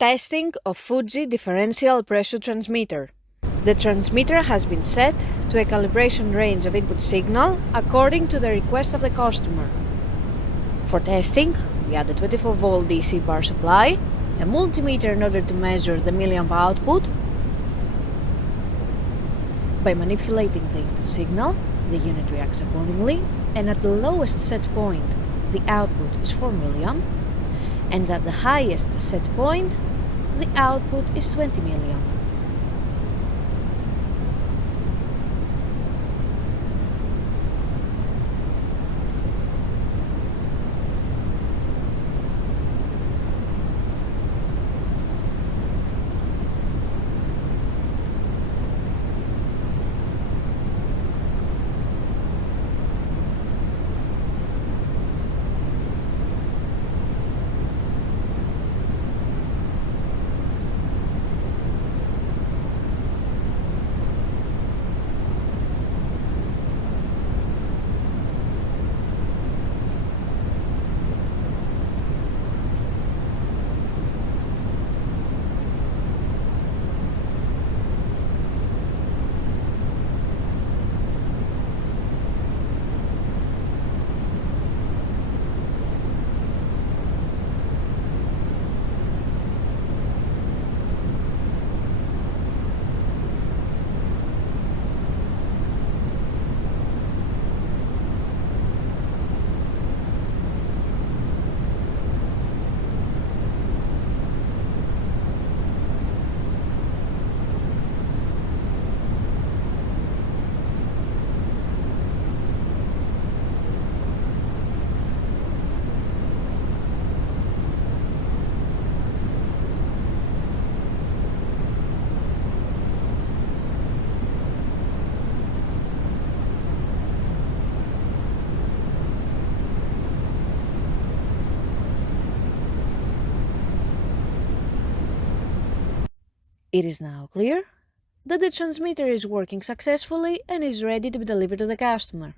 Testing of Fuji Differential Pressure Transmitter. The transmitter has been set to a calibration range of input signal according to the request of the customer. For testing, we add a 24-volt DC power supply, a multimeter in order to measure the milliamp output. By manipulating the input signal, the unit reacts accordingly, and at the lowest set point, the output is 4 milliamp, and at the highest set point, the output is 20 milliamp. It is now clear that the transmitter is working successfully and is ready to be delivered to the customer.